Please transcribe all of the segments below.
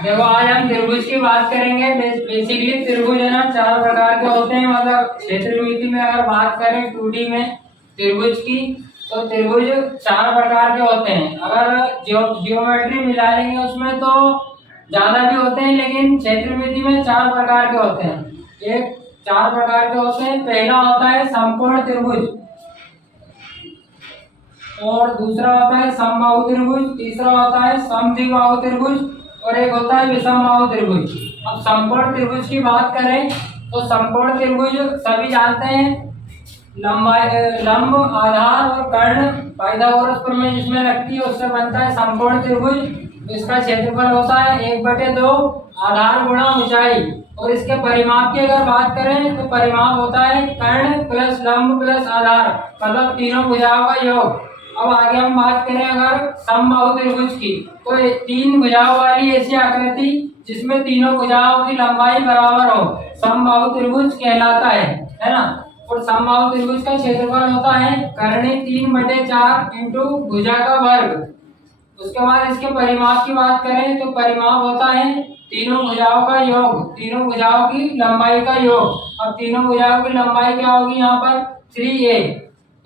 देखो आज हम त्रिभुज की बात करेंगे। बेसिकली त्रिभुज है ना चार प्रकार के होते हैं। मतलब क्षेत्रमिति में अगर बात करें 2D में त्रिभुज की, तो त्रिभुज चार प्रकार के होते हैं। अगर जियोमेट्री मिला लेंगे उसमें तो ज्यादा भी होते हैं, लेकिन क्षेत्रमिति में चार प्रकार के होते हैं। एक चार प्रकार के होते हैं। पहला होता है समकोण त्रिभुज, और दूसरा होता है समबाहु त्रिभुज, तीसरा होता है समद्विबाहु त्रिभुज, और एक होता है विषमबाहु त्रिभुज। अब समकोण त्रिभुज की बात करें तो समकोण त्रिभुज सभी जानते हैं, लंब आधार और कर्ण पाइथागोरस प्रमेय जिसमें लगती है उससे बनता है समकोण त्रिभुज। इसका क्षेत्रफल होता है 1/2 आधार गुणा ऊंचाई, और इसके परिमाप की अगर बात करें तो परिमाप होता है कर्ण प्लस लंब प्लस आधार, मतलब तीनों भुजाओं का योग। अब आगे हम बात करें अगर समबाहु त्रिभुज की, तो तीन भुजाओं वाली ऐसी आकृति जिसमें तीनों भुजाओं की लंबाई बराबर हो, समबाहु त्रिभुज कहलाता है ना। और समबाहु त्रिभुज का क्षेत्रफल होता है कर्णी 3/4 इंटू भुजा का वर्ग। उसके बाद इसके परिमाप की बात करें तो परिमाप होता है तीनों भुजाओं का योग, तीनों भुजाओं की लंबाई का योग। अब तीनों भुजाओं की लंबाई क्या होगी यहाँ पर 3a।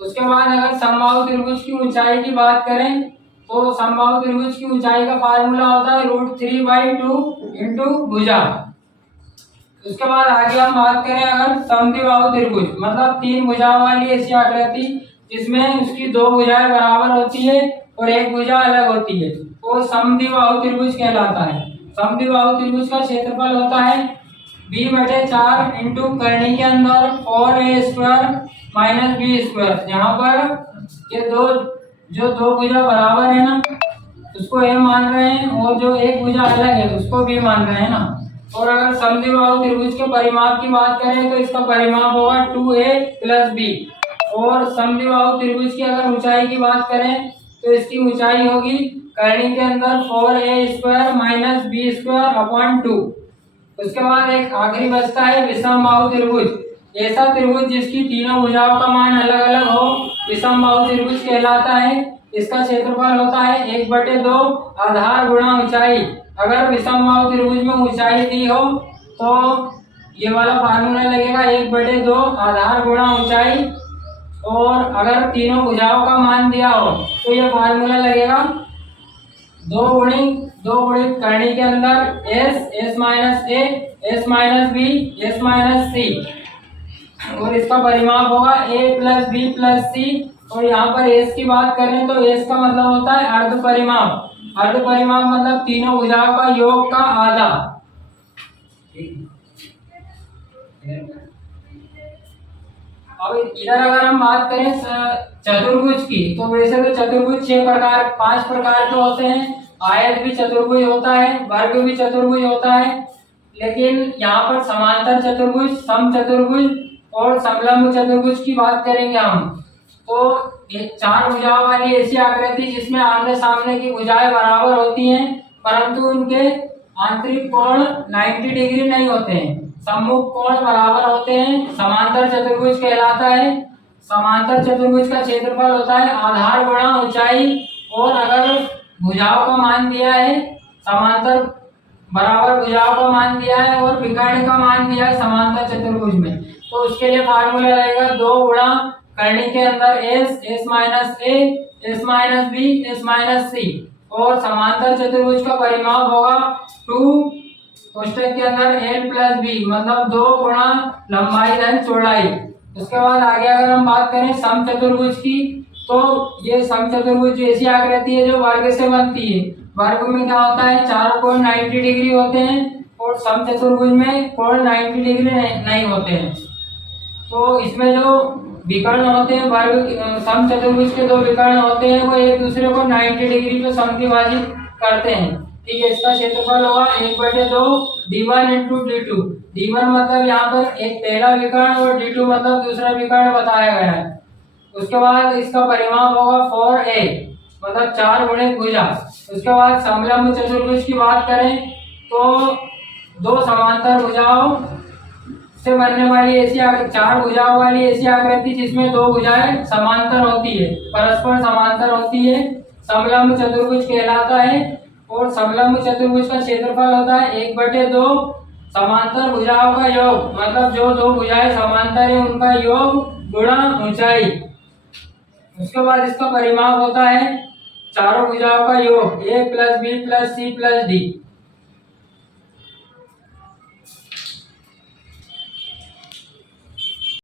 उसके बाद अगर समबाहु त्रिभुज की ऊंचाई की बात करें तो समबाहु त्रिभुज की ऊंचाई का फार्मूला होता है √3/2 इंटू भुजा। उसके बाद आगे हम बात करें अगर समद्विबाहु त्रिभुज, मतलब तीन भुजाओं वाली ऐसी आकृति जिसमें उसकी दो भुजाएं बराबर होती है और एक भुजा अलग होती है, वो समद्विबाहु त्रिभुज कहलाता है। समद्विबाहु त्रिभुज का क्षेत्रफल होता है b/4 इंटू कर्णी के अंदर 4a² माइनस b²। यहाँ पर ये दो भुजा बराबर है ना, उसको a मान रहे हैं, और जो एक भुजा अलग है उसको b मान रहे हैं ना। और अगर समद्विबाहु त्रिभुज के परिमाप की बात करें तो इसका परिमाप होगा 2a + b। और समद्विबाहु त्रिभुज की अगर ऊंचाई की बात करें तो इसकी ऊंचाई होगी कर्णी के अंदर 4a² माइनस b²/2। उसके बाद एक आखिरी बचता है विषमबाहु त्रिभुज, ऐसा त्रिभुज जिसकी तीनों भुजाओं का मान अलग अलग हो, विषमबाहु त्रिभुज कहलाता है। इसका क्षेत्रफल होता है 1/2 आधार गुणा ऊंचाई। अगर विषमबाहु त्रिभुज में ऊंचाई दी हो तो ये वाला फार्मूला लगेगा 1/2 आधार गुणा ऊंचाई, और अगर तीनों भुजाओं का मान दिया हो तो ये फार्मूला लगेगा 2 गुणित कर्णी के अंदर s minus a s minus b s minus c, और इसका परिमाप होगा a + b + c। और यहाँ पर s की बात करें तो s का मतलब होता है अर्ध परिमाप। अर्ध परिमाप मतलब तीनों भुजाओं का योग का आधा। अब इधर अगर हम बात करें चतुर्भुज की, तो वैसे तो चतुर्भुज 5 प्रकार के होते हैं। आयत भी चतुर्भुज होता है, वर्ग भी चतुर्भुज होता है, लेकिन यहाँ पर समांतर चतुर्भुज, समचतुर्भुज और समलंब चतुर्भुज की बात करेंगे हम। तो ये चार भुजाओं वाली ऐसी आकृति जिसमें आमने सामने की भुजाएं बराबर होती हैं, परंतु उनके आंतरिक कोण 90 डिग्री नहीं होते हैं, सम्मुख कोण बराबर होते हैं, समांतर चतुर्भुज कहलाता है। समांतर चतुर्भुज का क्षेत्रफल होता है आधार गुणा ऊंचाई, और अगर भुजाओं का मान दिया है, समांतर बराबर भुजाओं का मान दिया है और विकर्ण का मान दिया है समांतर चतुर्भुज में, तो उसके लिए फार्मूला रहेगा 2 गुणा कर्णी के अंदर s minus a s minus b s minus c, और समांतर चतुर्भुज का परिमाप होगा 2 कोष्ठक के अंदर l + b, मतलब 2 गुणा लंबाई धन चौड़ाई। उसके बाद आगे अगर हम बात करें समचतुर्भुज की, तो ये समचतुर्भुज ऐसी आकृति है जो वर्ग से बनती है। वर्ग में क्या होता है, चारों कोण 90 डिग्री होते हैं, और समचतुर्भुज में कोण 90 डिग्री नहीं होते हैं। तो इसमें जो विकर्ण होते हैं, वर्ग समचतुर्भुज के दो विकर्ण होते हैं, वो एक दूसरे को 90 डिग्री पे समद्विभाजित करते हैं। ठीक है, इसका क्षेत्रफल होगा 1/2 d1 इंटू d2। d1 मतलब यहाँ पर एक पहला विकर्ण और d2 मतलब दूसरा विकर्ण बताया गया है। उसके बाद इसका परिमाप होगा 4a, मतलब 4 गुणित भुजा। उसके बाद समलंब चतुर्भुज की बात करें तो दो समांतर भुजाओं से बनने वाली ऐसी चार भुजाओं वाली ऐसी आकृति जिसमें दो भुजाएं समांतर होती है, परस्पर समांतर होती है, समलंब चतुर्भुज कहलाता है। और समलंब चतुर्भुज का क्षेत्रफल होता है 1/2 समांतर भुजाओं का योग, मतलब जो दो भुजाएं समांतर है उनका योग गुणा ऊंचाई। उसके बाद इसका परिमाप होता है चारों भुजाओं का योग a + b + c + d।